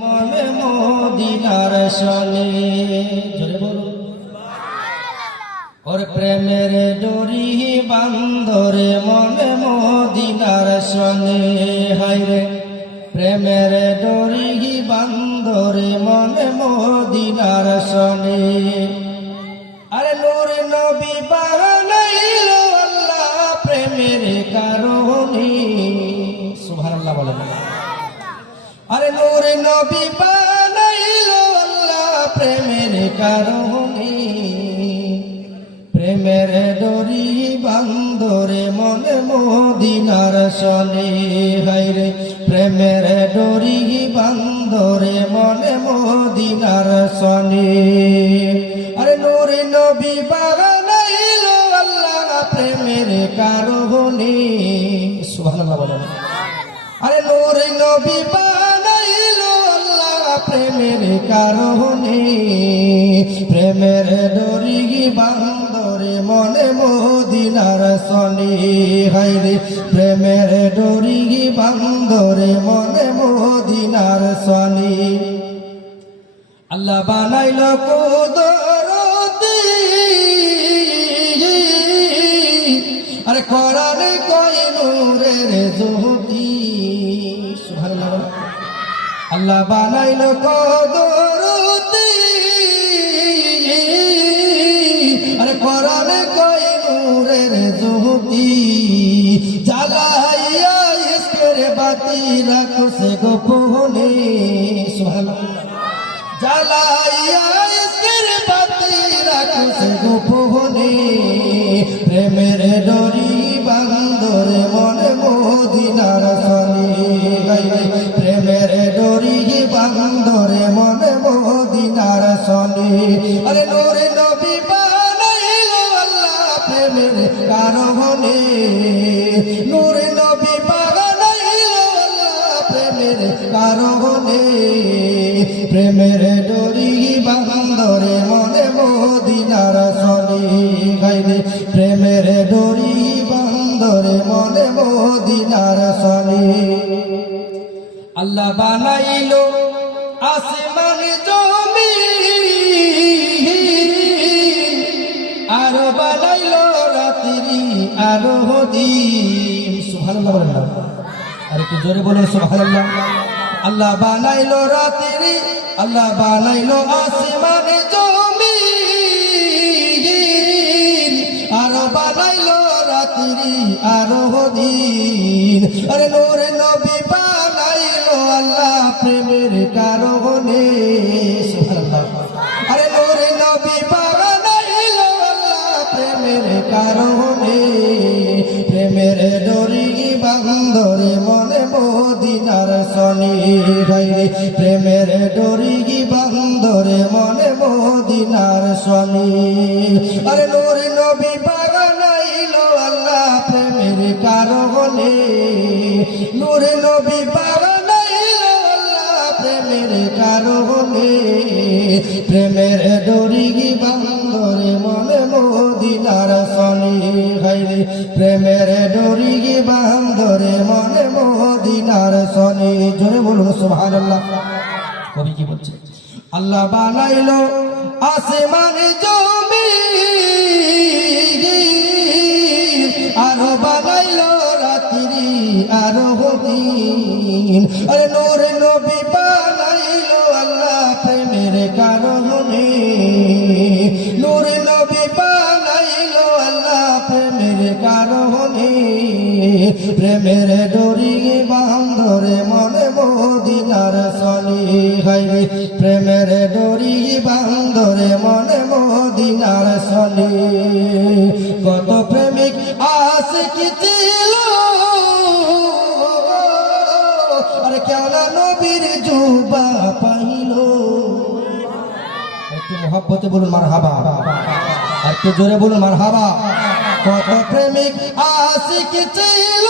মনে মদিনার সনে জোরে বলুন ওর প্রেমের ডোরি বান্দরে মনে মদিনার সনে হায়রে প্রেমের ডোরি বান্দরে মনে মদিনার সনে আরে নূর নবী বানাইলো আল্লাহ প্রেমের কারণে সুবহানাল্লাহ বলেন আরে নূর নবী বানাইলো আল্লাহ প্রেমের কারণে প্রেমের ডোরি বান্দরে মনে মদিনার সনে হায়রে প্রেমের ডোরি বান্দরে মনে মদিনার সনে আরে নূর নবী বানাইলো আল্লাহ প্রেমের কারণে সুবহানাল্লাহ বলেন আরে নূর নবী বানাইলো আল্লাহ প্রেমের কারণে প্রেমের ডোরি বান্দরে মনে মদিনার সনে হায়রে প্রেমের ডোরি বান্দরে মনে মদিনার সনে আল্লাহ বানাইলো কুদরতি আরে কোরআন কই নূরের জ্যোতি সুবহানাল্লাহ আল্লাহ বানাইলো কুদরতি আরে কোরআন কই নূরের জ্যোতি জ্বালাইয়া ইশকের বাতি রাখছে গোপনে সুবহানাল্লাহ জ্বালাইয়া ইশকের বাতি রাখছে গোপনে প্রেমের ডোরি বান্দরে মনে মদিনার সনে গাইবে প্রেমের ডোরি বান্দরে মনে মদিনার সনে আরে নূর নবী বানাইলো আল্লাহ প্রেমের কারণে নূর নবী বানাইলো আল্লাহ প্রেমের কারণে প্রেমের ডোরি বান্দরে মনে মদিনার সনে গাইবে প্রেমের ডোরি বান্দরে মনে মদিনার সনে আল্লাহ বানাইলো আসমান জমিন আর বানাইলো রাত্রি আর দিন সুবহানাল্লাহ বলেন আর একটু জোরে বলেন সুবহানাল্লাহ আল্লাহ বানাইলো রাত্রি আল্লাহ বানাইলো আসমান জমিন আর বানাইলো রাত্রি আর দিন আরে নূর নবী বানাইলো আল্লাহ প্রেমের কারণে সুবহানাল্লাহ আরে নূর নবী বানাইলো আল্লাহ প্রেমের কারণে প্রেমের ডোরি বান্দরে মনে মদিনার সনে গাইবে প্রেমের ডোরি বান্দরে মনে মদিনার সনে আরে নূর নবী বানাইলো আল্লাহ প্রেমের কারণে নূর নবী বানাইলো আল্লাহ প্রেমের কারণে প্রেমের ডোরি বান্দরে মনে মদিনার সনে গাইবে প্রেমের ডোরি বান্দরে মনে মদিনার সনে জোরে বলুন সুবহানাল্লাহ কবি কি বলছে আল্লাহ বানাইলো আসমান জমিন আর বানাইলো রাত্রি আর দিন আরে নূর নবী বানাইলো আল্লাহ প্রেমের কারণে নূর নবী বানাইলো আল্লাহ প্রেমের কারণে প্রেমের ডোরি বান্দরে মনে মদিনার সনে হায়রে প্রেমের ডোরি বান্দরে মনে মদিনার সনে কত প্রেমিক আশিক ছিল আর কেন নবীর জুবা পাইল একটু মহব্বতে বলুন মারহাবা আর একটু জোরে বলুন মারহাবা কত প্রেমিক আশিক ছিল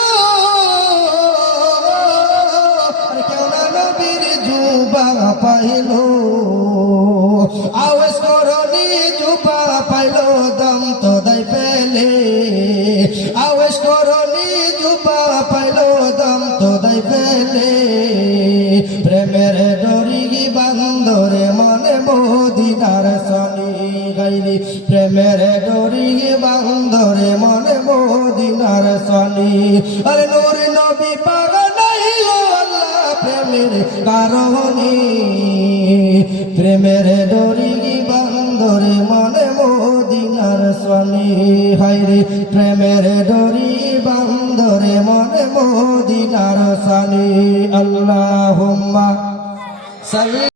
কেন নবীর জুবা পাইল আওয়াজ করনি জুবা পাইল দম তো দাই পেলে আওয়াজ করনি জুবা পাইল দম তো দাই পেলে প্রেমের ডোরি ডরি বান্দরে মনে মদিনার সনি গাইরি প্রেমের ডরি বান্দরে মনে মদিনার সনি আরে নূর নবী পাক নাই ও আল্লাহ প্রেমের কারণে প্রেমের ডরি বান্দরে মনে মদিনার সনি হাইরে প্রেমের ডরি বান্দরে মনে মদিনার সনি আল্লাহুম্মা সাল্লি